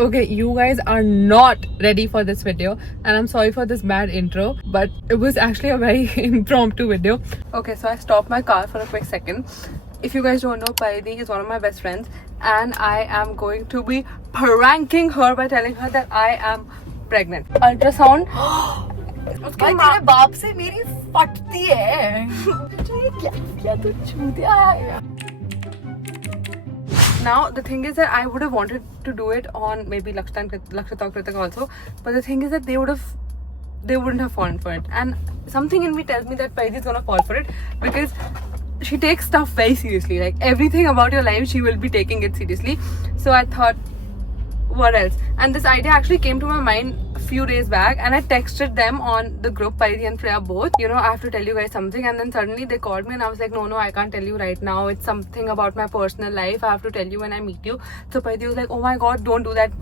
Okay, you guys are not ready for this video and I'm sorry for this bad intro, but it was actually a very impromptu video. Okay, so I stopped my car for a quick second. If you guys don't know, Paridi is one of my best friends and I am going to be pranking her by telling her that I am pregnant. Ultrasound. उसके तेरे बाप से मेरी फटती है तुझे क्या किया तू चूतिया है. Now the thing is that I would have wanted to do it on maybe Lakshita and Kritika also, but the thing is that they wouldn't have fallen for it, and something in me tells me that Paridi is gonna fall for it because she takes stuff very seriously. Like everything about your life, she will be taking it seriously. So I thought, what else? And this idea actually came to my mind a few days back, and I texted them on the group, Paridi and Freya both. You know, I have to tell you guys something, and then suddenly they called me, and I was like, no, I can't tell you right now. It's something about my personal life. I have to tell you when I meet you. So Paridi was like, oh my god, don't do that.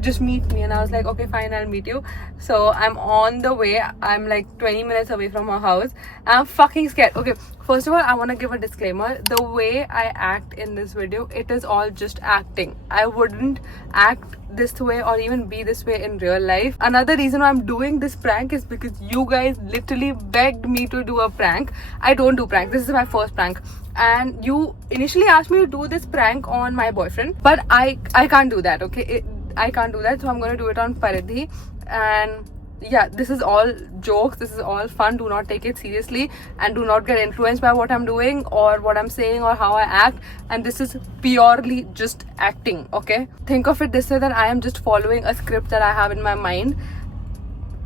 Just meet me. And I was like, okay, fine, I'll meet you. So I'm on the way. I'm like 20 minutes away from her house. I'm fucking scared. Okay, first of all, I want to give a disclaimer. The way I act in this video, it is all just acting. I wouldn't act this way or even be this way in real life. Another reason why I'm doing this prank is because you guys literally begged me to do a prank. I don't do prank. This is my first prank. And you initially asked me to do this prank on my boyfriend, but I can't do that, okay? I can't do that, so I'm going to do it on Paridi. And yeah, this is all jokes, this is all fun. Do not take it seriously and do not get influenced by what I'm doing or what I'm saying or how I act. And this is purely just acting, okay? Think of it this way, that I am just following a script that I have in my mind.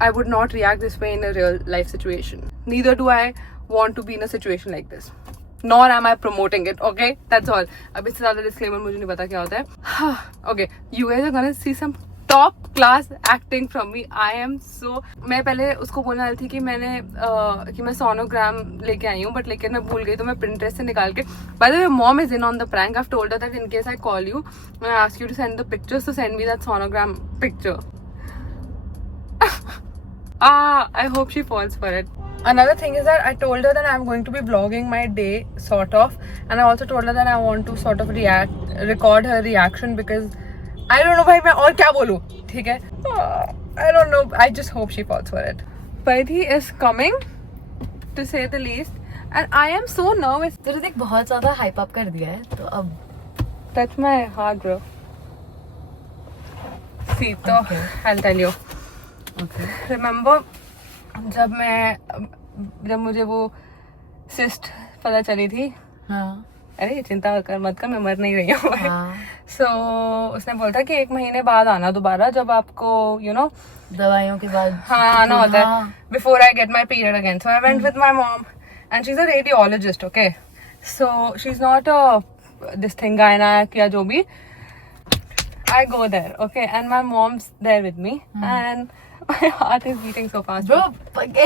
I would not react this way in a real life situation. Neither do I want to be in a situation like this, nor am I promoting it, okay? That's all. अब इससे ज़्यादा disclaimer मुझे नहीं पता क्या होता है. Okay, you guys are gonna see some top class acting from me. I am so, मैं पहले उसको बोलने वाली थी कि मैं सोनोग्राम लेके आई हूँ, बट लेकिन मैं भूल गई, तो मैं प्रिंटरेस्ट से निकाल के. By the way, mom is in on the prank. I have told her that in case I call you and I ask you to send the pictures, to send me that sonogram picture. I hope she falls for it. Another thing is that I told her that I'm going to be vlogging my day, sort of, and I also told her that I want to sort of record her reaction, because I don't know भाई मैं और क्या बोलूँ, ठीक है? I don't know. I just hope she falls for it. Paridi is coming, to say the least, and I am so nervous. तेरे देख बहुत ज़्यादा हाइप अप कर दिया है, तो अब Touch my heart, bro. See, तो I'll tell you. okay. Remember, जब मुझे वो सिस्ट पता चली थी, हाँ, अरे चिंता मत कर, मैं मर नहीं रही हूँ. हाँ. So उसने बोला था कि 1 महीने बाद आना दोबारा, जब आपको दवाइयों के बाद हाँ आना होता है, before I get my period again. So I went with my mom, and she's a radiologist, okay? So she's not this thing gynec या जो भी. I go there, okay, and my mom's there with me, and my heart is beating so fast. Bro,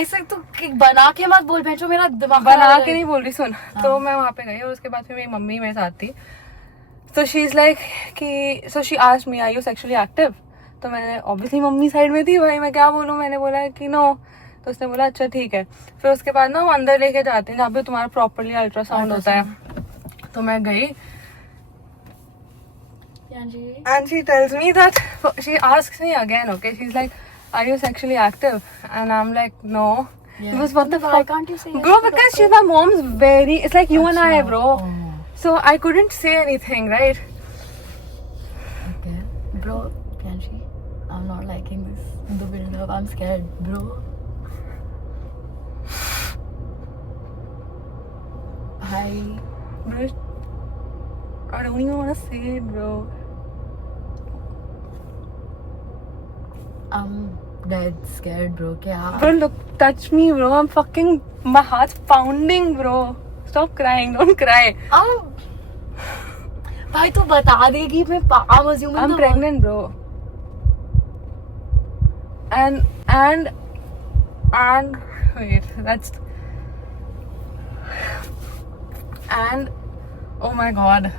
ऐसे तो बना के मत बोल, बेंचो मेरा दिमाग बना के नहीं बोल रही, सुन. तो मैं वहाँ पे गई और उसके बाद फिर मेरी मम्मी मेरे साथ थी. So she's like कि so she asked me, are you sexually active? तो मैंने obviously मम्मी साइड में थी भाई, मैं क्या बोलूँ, मैंने बोला कि no. तो उसने बोला अच्छा ठीक है. फिर उसके बाद ना वो अंदर लेके जाते हैं जहाँ पे तुम्हारा प्रॉपरली अल्ट्रासाउंड होता है. तो मैं गई, and she tells me that, she asks me again, okay, she's like, are you sexually active? And I'm like, no. Yeah. Because what the Why fuck, can't you say yes bro? to Because the she's my mom's very, it's like you and I, bro. Oh. So I couldn't say anything, right? Okay. Bro, can she? I'm not liking this. The build up. I'm scared, bro. Hi. Bro, I don't even want to say it, bro. I'm dead scared, bro. क्या? Bro, look, touch me, bro. I'm fucking, my heart's pounding, bro. Stop crying, don't cry. भाई तू बता देगी, मैं I'm assuming I'm pregnant, bro. And wait, that's, and oh my god,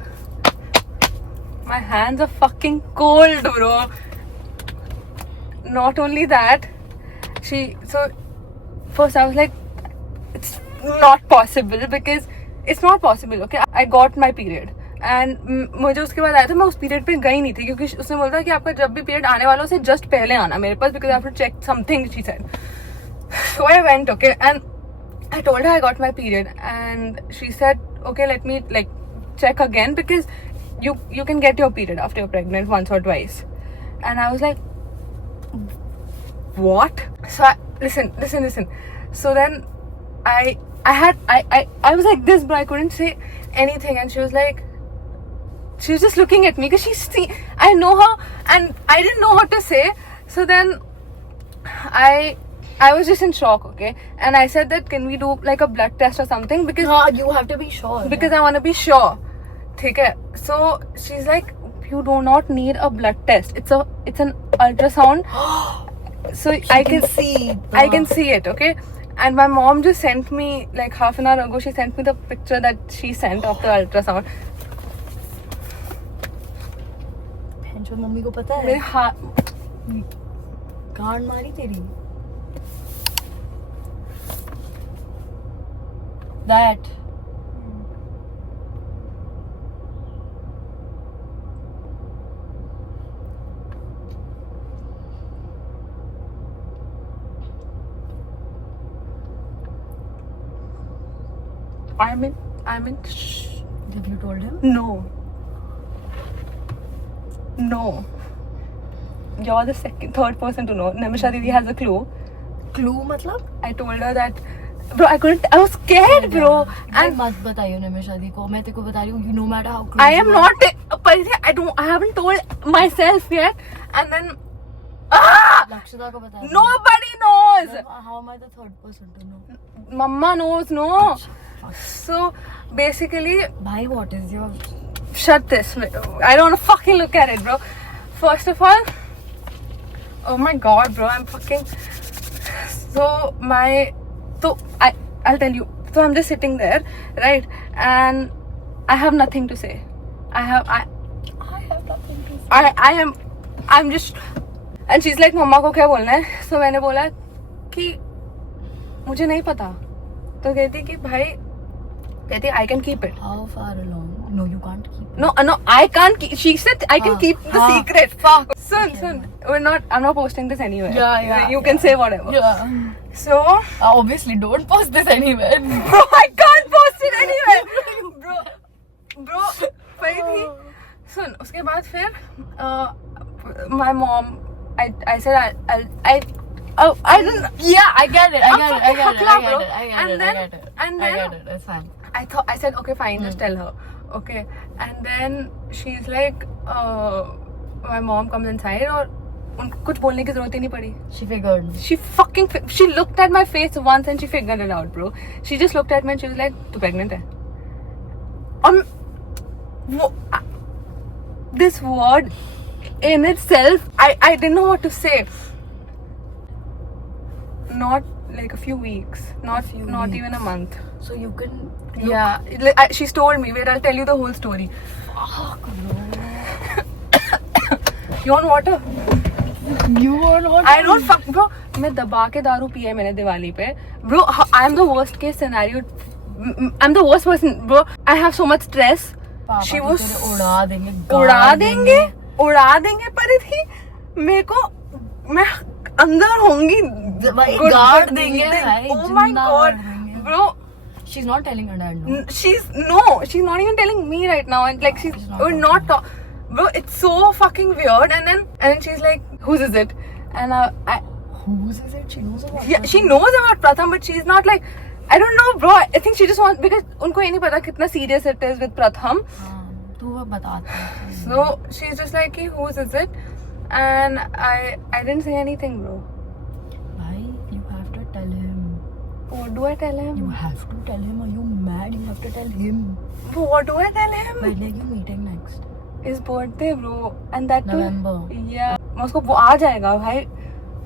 my hands are fucking cold, bro. Not only that, so first I was like, it's not possible, because it's not possible, okay? I got my period, and मुझे उसके बाद आया था, मैं उस period पे गई नहीं थी क्योंकि उसने बोला था कि आपका जब भी पीरियड आने वाला हो उससे जस्ट पहले आना मेरे पास, because I have to check something she said. So I went, okay, and I told her I got my period, and she said, okay, let me like check again because you can get your period after you're pregnant once or twice. And I was like, what? So listen. So then I was like this, but I couldn't say anything, and she was just looking at me because I know her, and I didn't know what to say. So then I was just in shock, okay? And I said that can we do like a blood test or something because No, you have to be sure. because I want to be sure. Okay? So she's like, you do not need a blood test. It's an ultrasound. So I can see it, okay? And my mom just sent me like half an hour ago. She sent me the picture that she sent of the ultrasound. जो mummy को पता है मेरे हाथ गांड मारी तेरी. That I'm in have you told him? No. You're the third person to know. Namisha Didi has a clue. Clue मतलब? I told her that, bro, I was scared, bro. And मत बताइयो नमिशा दी को, मैं तेरे को बता रही हूँ, no matter how close I am not, I haven't told myself yet. And then, Lakshita को बता. nobody knows. How am I the third person to know? Mama knows, no. So, basically, Bhai, what is your... Shut this. I don't want to fucking look at it, bro. First of all, oh my god, bro, I'm fucking... So, I'll tell you. So, I'm just sitting there, right? And I have nothing to say. I have nothing to say. I'm just... And she's like, मम्मा को क्या बोलना है? So, मैंने बोला कि मुझे नहीं पता. तो कहती कि भाई, कहती I can keep it. How far along? No, you can't keep it. No, I can't keep. She said I can keep the secret. Fuck. Son, I'm not posting this anywhere. Yeah. You can say whatever. Yeah. So, Obviously, don't post this anywhere. bro, I can't post it anywhere. bro, वही थी. सुन, उसके बाद फिर, my mom, I said I didn't. Yeah, I get it. And then, I get it. It's fine. I said, okay, fine, just tell her. Okay. And then she's like, my mom comes inside और उनको कुछ बोलने की जरूरत ही नहीं पड़ी. She figured. She looked at my face once and she figured it out, bro. She just looked at me and she was like, तू pregnant है. This word in itself, I didn't know what to say. Not like a few weeks, not even a month. So you can. Yeah, she's told me. Wait, I'll tell you the whole story. Fuck, bro. You want water? You want water? I don't fuck, bro. मैं दबा के दारू पिया मैंने दिवाली पे. Bro, I am the worst case scenario. I'm the worst person, bro. I have so much stress. She was उड़ा देंगे. पर थी मेरे को मैं अंदर होंगी गाड़ देंगे भाई. Oh my god, bro. She's not telling her dad. No. She's not even telling me right now, and like we're not bro, it's so fucking weird. And then she's like, whose is it? And whose is it? She knows about. Yeah, she knows about Pratham, but she's not like, I don't know, bro. I think she just wants, because उनको ये नहीं पता कितना serious it is with Pratham. तू वो बताता है. So she's just like, whose is it? And I didn't say anything, bro. Bhai, you have to tell him. What do I tell him? You have to tell him. Are you mad? You have to tell him. What do I tell him? When are you meeting next? His birthday, bro. And that November. Yeah. उसको वो आ जाएगा भाई.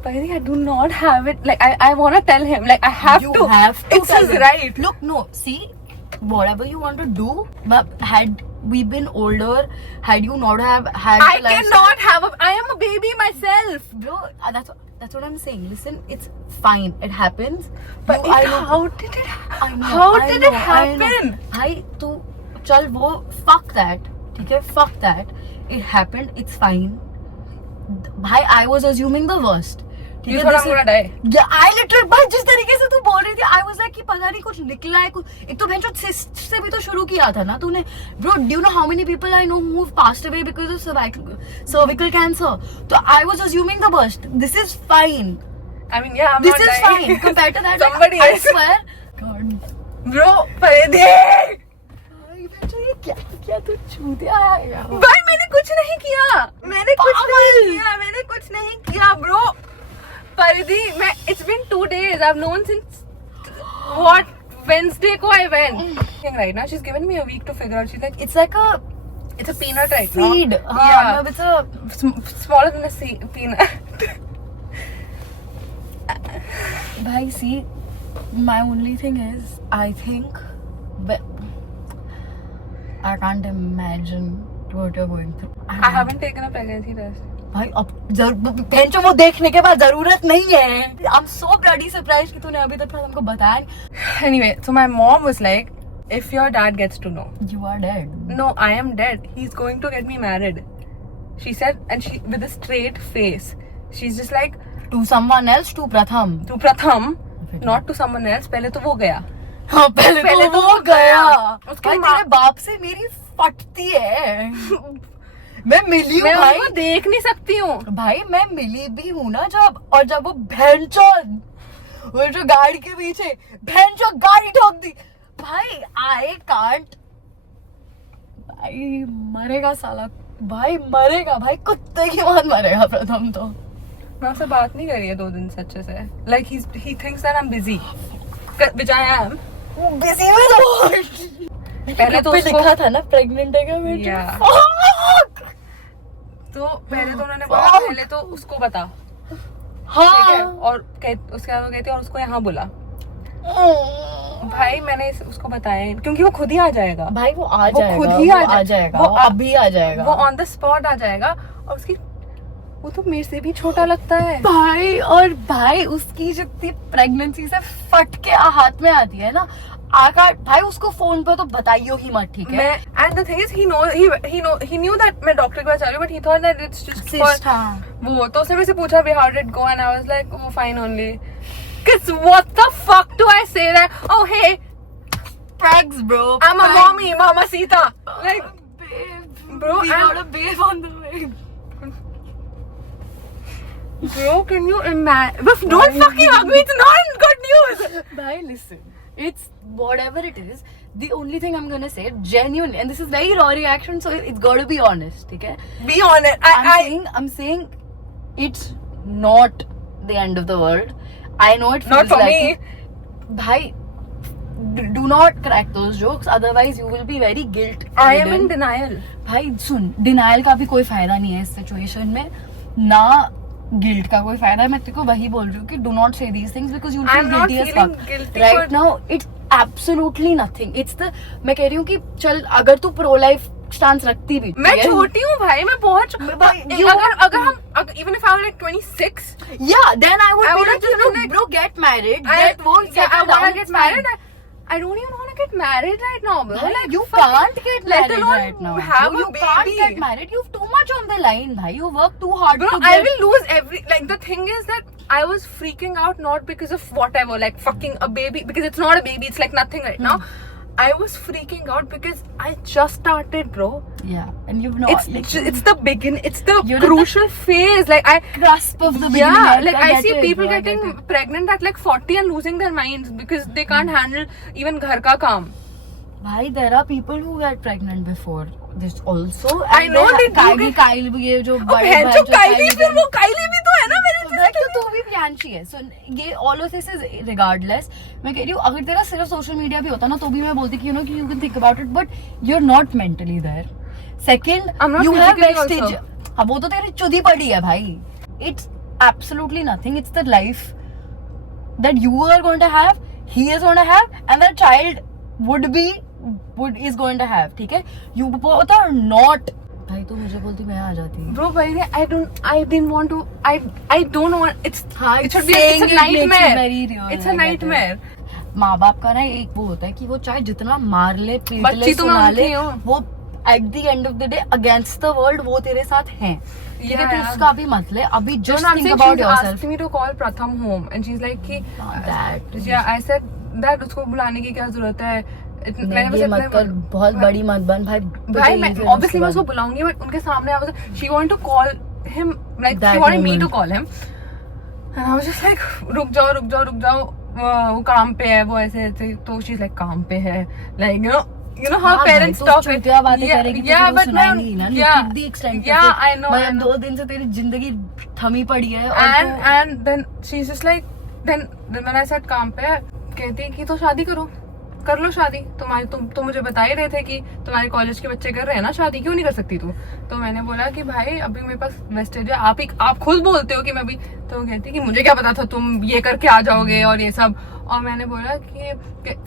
But I do not have it. Like I want to tell him. Like I have to. You have to. It's his right. Look, no. See, whatever you want to do. But had we been older, had you not have had. I cannot have I am a baby myself, bro. That's what I'm saying. Listen, it's fine. It happens. But how did it? I know, How did it happen? Hi, tu चल वो fuck that, ठीक है, fuck that, it happened, it's fine. भाई I was assuming the worst. You thought I'm gonna die? Yeah, I literally, भाई जिस तरीके से तू बोल रही थी, I was like कि पता नहीं कुछ निकला है कुछ. एक तो बेंचो cyst से भी तो शुरू किया था ना तूने. Bro, do you know how many people I know who've passed away because of cervical cancer? So I was assuming the worst. This is fine. I mean, yeah, I'm This not is dying. fine compared to that. Somebody I else. swear. God. Bro, Paridi! भाई बेंचो ये क्या क्या तू चूतिया है यार. भाई मैंने कुछ नहीं किया. मैंने कुछ नहीं किया, bro. Paridi, it's been 2 days. I've known since what Wednesday ko I went. Right now, she's given me a week to figure out. She's like, It's like a it's a peanut right now. seed. Yeah, It's a smaller than a peanut. Bhai, see, my only thing is, I think, I can't imagine what you're going through. I haven't taken a pregnancy test. भाई अब बेंचो वो देखने के बाद जरूरत नहीं है. I'm so bloody surprised कि तूने अभी तक हमको बताया नहीं. Anyway, so my mom was like, if your dad gets to know, You are dead. no, I am dead. He's going to get me married. She said, and she with a straight face, she's just like, To someone else, to Pratham. to Pratham, not to someone else. पहले तो वो गया. हाँ पहले तो वो गया. उसके भाई तेरे बाप से मेरी फटती है. मैं मिली हूँ मैं भाई. उनको देख नहीं सकती हूँ. भाई मैं मिली भी हूँ ना जब वो भैंचोद वो जो गाड़ी के पीछे भैंचोद गाड़ी ठोक दी. भाई आई कांट. भाई मरेगा साला. भाई मरेगा भाई कुत्ते की मौत मरेगा प्रथम तो. मैं उससे बात नहीं करी है 2 दिन से अच्छे से. Like he thinks that I'm busy, which I am. Busy में तो पहले तो पे उसको लिखा था ना प्रेग्नेंट है क्या बेटा. Yeah. Fuck! तो पहले तो उन्होंने बोला पहले तो उसको बता, ठीक है, हाँ. और उसके बाद वो कहती और उसको यहाँ बुला. भाई मैंने उसको बताया नहीं, क्योंकि वो खुद ही आ जाएगा. भाई वो आ वो जाएगा. खुद ही आ जाएगा. वो वो अभी आ जाएगा. वो ऑन द स्पॉट आ जाएगा. और उसकी वो तो मेरे से भी छोटा लगता है. भाई और भाई उसकी जितनी प्रेगनेंसी से फट के हाथ में आती है ना आकार. भाई उसको फोन पे तो बताइयो ही मत, ठीक है. मैं and the thing is he knew that मैं डॉक्टर के पास जा रही हूँ, but he thought that it's just for वो. तो उसने मेरे से पूछा how did it go and I was like oh fine only. Cause what the fuck do I say that oh hey Pregs, bro. I'm a mommy, Mama Sita. Like babe, bro, we got a babe on the way. bro, can you imagine? Don't fucking hug me. It's not good news. Bhai, listen. It's whatever it is. The only thing I'm gonna say, genuine, and this is very raw reaction, so it's gotta be honest, okay? Be on it. I'm saying, it's not the end of the world. I know it feels Not for like me. it. Bhai, do not crack those jokes, otherwise you will be very guilt. I am in denial. भाई सुन, denial का भी कोई फायदा नहीं है इस situation में, ना गिल्ट का कोई फायदा है. मैं तेरे को वही बोल रही हूँ कि do not say these things because you I'm feel not guilty as feeling fuck guilty right for- now. It's absolutely nothing. It's the, मैं कह रही हूँ कि चल अगर तू प्रो लाइफ स्टांस रखती भी, मैं छोटी हूँ भाई, मैं बहुत भाई, अगर हम even if I was like 26, yeah, then I would I be would've like, just you know, been like- bro, get married, I get वो yeah, I settle wanna down, get it's married. fine. I don't even want to get married right now, bro. Bhai, Like you fuck, can't get let married alone right now. have Bro, a you can't baby. get married. You have too much on the line, bhai. You work too hard Bro, to I get. will lose like the thing is that I was freaking out not because of whatever, like fucking a baby, because it's not a baby, it's like nothing right now. I was freaking out because I just started, bro. Yeah, and you've not. It's the begin. It's the You're at the crucial phase. Like cusp of the beginning. yeah, like I get see it, people bro, I get getting it. pregnant at like 40 and losing their minds because they can't handle even ghar ka kaam. Bhai, there are people who get pregnant before this also. I know they do Kylie, get- Kyle भी ये जो बड़े बहन भाई जो जो काइली Kylie फिर वो काइली भी तो है ना मेरे Like, तो तू भी प्रियांशी है. So ये all of this is regardless. मैं कह रही हूँ अगर तेरा सिर्फ सोशल मीडिया भी होता ना तो भी मैं बोलती कि you can think about it, but you're not mentally there. Second, I'm not you have physically vestige. also. हाँ वो तो तेरी चुदी पड़ी है भाई. It's absolutely nothing. It's the life that you are going to have, he is going to have, and the child is going to have. ठीक है? You both are not. भाई तो मुझे बोलती मैं आ जाती. Bro, by the way, I didn't want to. I don't want. It's हाँ, it should be. saying It's a it makes it nightmare. very real. It's I a get nightmare. माँ बाप का ना एक वो होता है कि वो चाहे जितना मार ले पीट ले बच्ची तो मैं सुना उनकी ले, हूँ। वो at the end of the day against the world वो तेरे साथ हैं, ठीक है? तो Yeah. उसका भी मत ले, अभी No, just no, I'm think saying about she's yourself. asked me to call Pratham home and she's like कि That is- yeah, I said that उसको बुलाने की क्या जरूरत है? मैंने बस ये इतना मत कर, बहुत भाई- बड़ी मत बन भाई। भाई मैं obviously मैं उसको बुलाऊंगी, but उनके सामने I was she wanted to call him, like That she wanted me moment. to call him and I was just like रुक जाओ वो काम पे है, वो ऐसे तो she's like काम पे है, like you know how हाँ parents भाई, तो talk चूतिया बातें करेगी तो yeah, तेरे को but सुनाएंगी ना, yeah, to the extent yeah, that I know, मतलब 2 दिन से तेरी जिंदगी थमी पड़ी है और and then she's just like then when I said काम पे है, कहती कि तो शादी कर लो शादी, तुम मुझे बता ही रहे थे कि तुम्हारे कॉलेज के बच्चे कर रहे हैं ना शादी, क्यों नहीं कर सकती तू? तो मैंने बोला कि भाई अभी मेरे पास वेस्टेज है, आप खुद बोलते हो कि मैं भी, तो वो कहती कि मुझे क्या पता था तुम ये करके आ जाओगे और ये सब। और मैंने बोला कि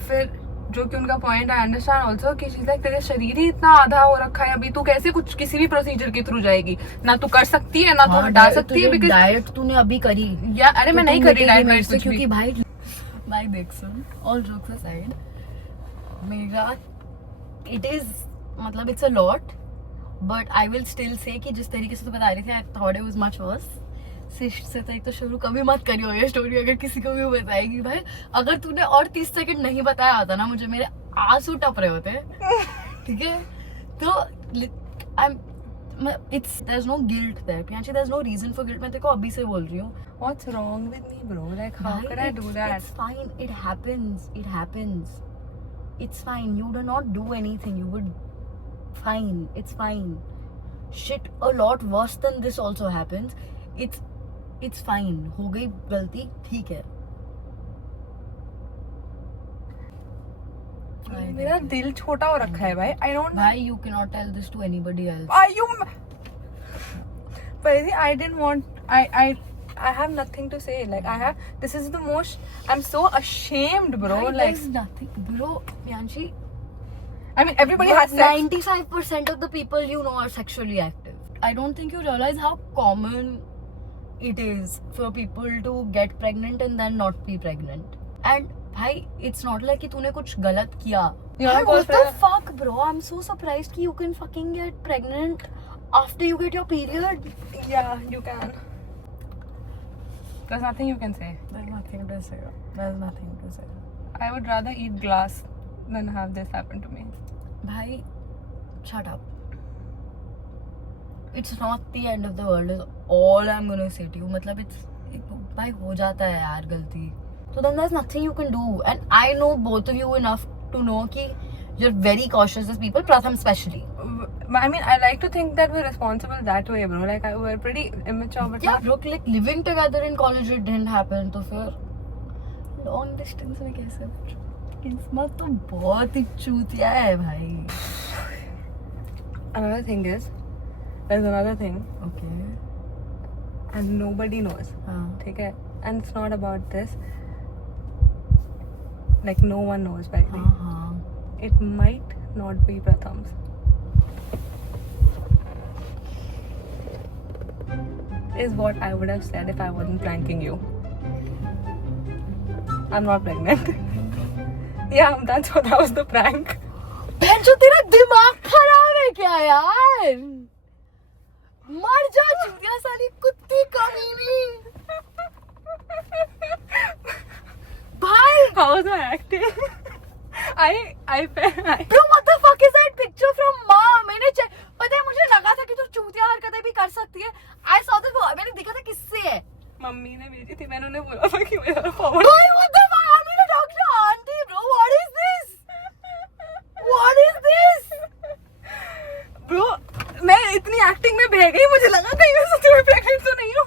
फिर जो कि उनका पॉइंट आई अंडरस्टैंड ऑल्सो कि चीज लाइक तेरे शरीर ही इतना आधा हो रखा है अभी, तू कैसे कुछ किसी भी प्रोसीजर के थ्रू जाएगी? ना तू कर सकती है ना तू हटा सकती है, बिकॉज डाइट तूने अभी करी या अरे मैं नहीं करी डाइट मेरे में से, कुछ भी। क्योंकि भाई देख सुन, ऑल जोक्स असाइड, मेरा इट इज मतलब it's a lot, but I will still say कि जिस तरीके से तू बता रही थी I thought it was much worse. से तो शुरू कभी मत करियो ये स्टोरी, अगर किसी को भी बताएगी भाई। अगर तूने और 30 सेकंड नहीं बताया होता ना मुझे, मेरे आंसू टप रहे होते, ठीक है? तो it's there's no guilt there, Priyanshi, there's no reason for guilt। मैं तेरे को अभी से बोल रही हूँ। What's wrong with me, bro? Like, how भाई, could I do that? It's fine. It happens. It's fine. You do not do anything. You would fine. It's fine. Shit, a lot worse than this also happens. It's fine. हो गई गलती, ठीक है। मेरा दिल छोटा हो रखा है भाई। I don't know. भाई, you cannot tell this to anybody else. Are you? But I didn't want. I have nothing to say. Like I have. This is the most. I'm so ashamed, bro. Bro, Like there's nothing, bro. Priyanshi, I mean, everybody has sex. 95% of the people you know are sexually active. I don't think you realize how common it is for people to get pregnant and then not be pregnant. And भाई, it's not like कि तूने कुछ गलत किया. Yeah, What the fuck, bro? I'm so surprised कि you can fucking get pregnant after you get your period. Yeah, you can. There's nothing you can say. There's nothing to say. There's nothing to say. I would rather eat glass than have this happen to me. भाई, shut up. It's not the end of the world is all I'm gonna say to you. मतलब भाई हो जाता है यार गलती. So then there's nothing you can do. And I know both of you enough to know कि you're very cautious as people, Pratham especially. I mean, I like to think that we're responsible that way, bro. Like we're pretty immature, but Yeah, bro, like living together in college it didn't happen. तो फिर long distance में कैसे? किस्मत तो बहुत ही चूतिया है भाई. another thing is, there's another thing, Okay. and nobody knows. हाँ. Okay, and it's not about this. Like no one knows, by the way. हाँ. It might not be Pratham's. Is what I would have said if I wasn't pranking you. I'm not pregnant. Yeah, that was the prank. बहन जो तेरा दिमाग खराब है क्या यार? मर जा चूतिया साली कुत्ती कमीनी. भाई, How was I acting? I bro, what the fuck is that picture from mom? मैंने पता है मुझे लगा था कि तू चूतिया हरकतें भी कर सकती है. I saw this, मैंने देखा था किससे है. मम्मी ने भेजी थी, मैंने उन्हें बोला था कि मेरा forward. Boy, what the fuck? I'm gonna talk to auntie, bro. What is this? What is this? Bro, मैं इतनी एक्टिंग में बह गई, मुझे लगा कहीं मैं सच में प्रेग्नेंट तो नहीं हूँ.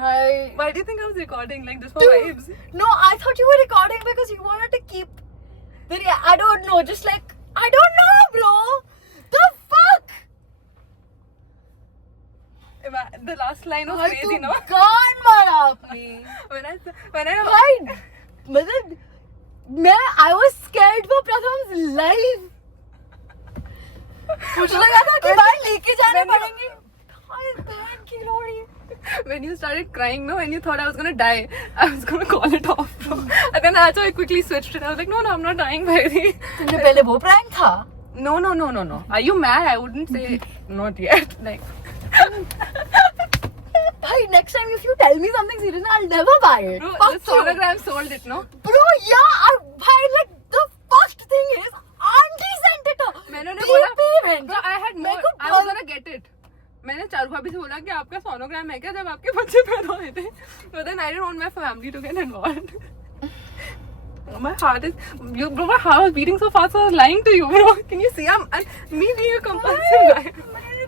Hi. Why do you think I was recording like this for vibes? No, I thought you were recording because you wanted to keep the I don't know, just like I don't know, bro. The fuck? The last line was भाई crazy, तू no? गान मारा अपनी. When I भाई मतलब I was scared for Pratham's life. मुझे लगा था कि भाई लेके जाने मैंने- पड़ेंगे. When you started crying, no, when you thought I was gonna die, I was gonna call it off, bro. And then that's how I quickly switched it. I was like, no, I'm not dying, Bhairi. तुमने पहले वो prank था? No. Are you mad? I wouldn't say not yet. Like, Bhai, next time if you tell me something serious, I'll never buy it. bro, Fuck the you. sonogram sold it, no? Bro, yeah, bhai, like the first thing is auntie sent it. मैंने DP बोला, event. bro, I had more. मेरे को I was gonna get it. मैंने चारू भाभी से बोला कि आपका सोनोग्राम है क्या जब आपके बच्चे पैदा हुए थे? But then I didn't want my family to get involved. My heart is, bro, my heart was beating so fast, so I was lying to you, bro. Can you see? Me being a compulsive liar.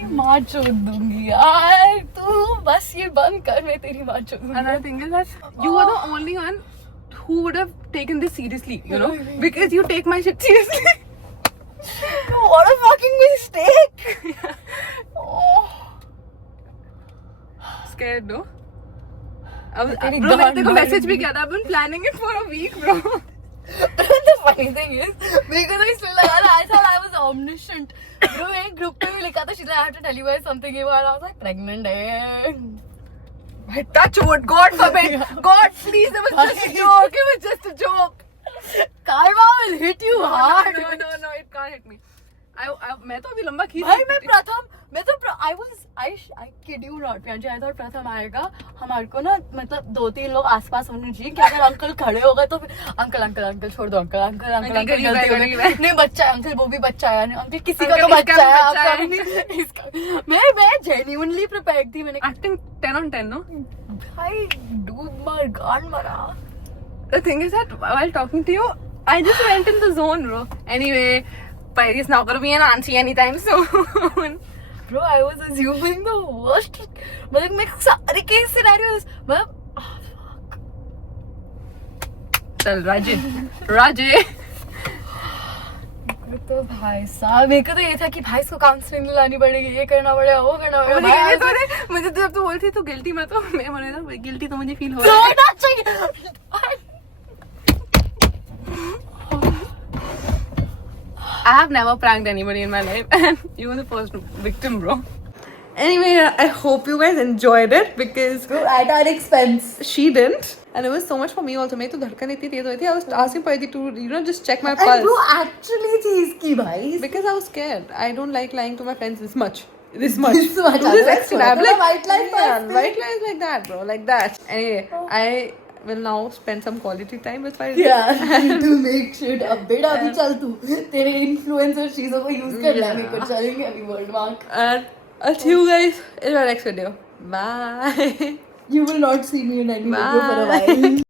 तेरी माँ चोद दूंगी यार, तू बस ये बंद कर, मैं तेरी माँ चोद दूंगी. Another thing is that you were the only one who would have taken this seriously, you know, because you take my shit seriously. What a fucking mistake. Oh. Scared, no? Bro, तेरी मैंने गांड तेरे को मारी. Message भी किया था. I've been planning it for a week, bro. The funny thing is, मेरे को तो इसलिए लगा था, I thought I was omniscient. Bro, एक ग्रुप पे भी लिखा था, Sheila, I have to tell you guys something. I was like, pregnant है. Touch wood, God forbid. God, please, it was just a joke. It was just a joke. Karma will hit you hard. No, it can't hit me. मैं तो अभी लंबा खींच भाई सकती मैं थी. प्रथम, मैं तो I kid you not, Priyanshi, I thought प्रथम आएगा, हमारे को ना मतलब 2-3 लोग आसपास होने चाहिए कि अगर अंकल खड़े हो गए तो अंकल छोड़ दो, अंकल गरीब है, गलती हो गरीब गई. है. नहीं बच्चा है अंकल, वो भी बच्चा है, अंकल किसी का अंकल, तो इसका बच्चा भी है, बच्चा आपका है. भी नहीं, इसका. मैं genuinely prepared थी, मैंने Acting 10 on 10, no? भाई डूब मर गान मरा. The thing is that while talking to you, I just went in the zone, bro. Anyway, Pairi is not gonna be an auntie anytime soon. Bro, I was assuming the worst. मतलब मैं सारे case scenarios मतलब चल राजे. तो भाई साहब मेरे को तो ये था कि भाई इसको काउंसलिंग लानी पड़ेगी, ये करना पड़ेगा, वो करना पड़ेगा. मुझे तो जब तू बोलती तू गिल्टी मैं मने था गिल्टी तो मुझे फील हो रहा है. होना चाहिए. I have never pranked anybody in my life, and you were the first victim, bro. Anyway, I hope you guys enjoyed it because At our expense. she didn't, and it was so much for me also. मेरी तो धड़कन इतनी तेज हुई थी. I was asking Paidi to just check my And pulse bro, actually चीज की भाई. because I was scared. I don't like lying to my friends this much. This much. To this extent. I'm like, white lie white lies like that, bro, like that. Anyway, I will now spend some quality time with Paidi. Yeah, to make shit up. बेटा अभी चल तू तेरे influencer चीजों को use कर ले, मेरे को चलेंगे अभी word mark. And I'll see you guys in our next video. Bye. You will not see me in any video for a while.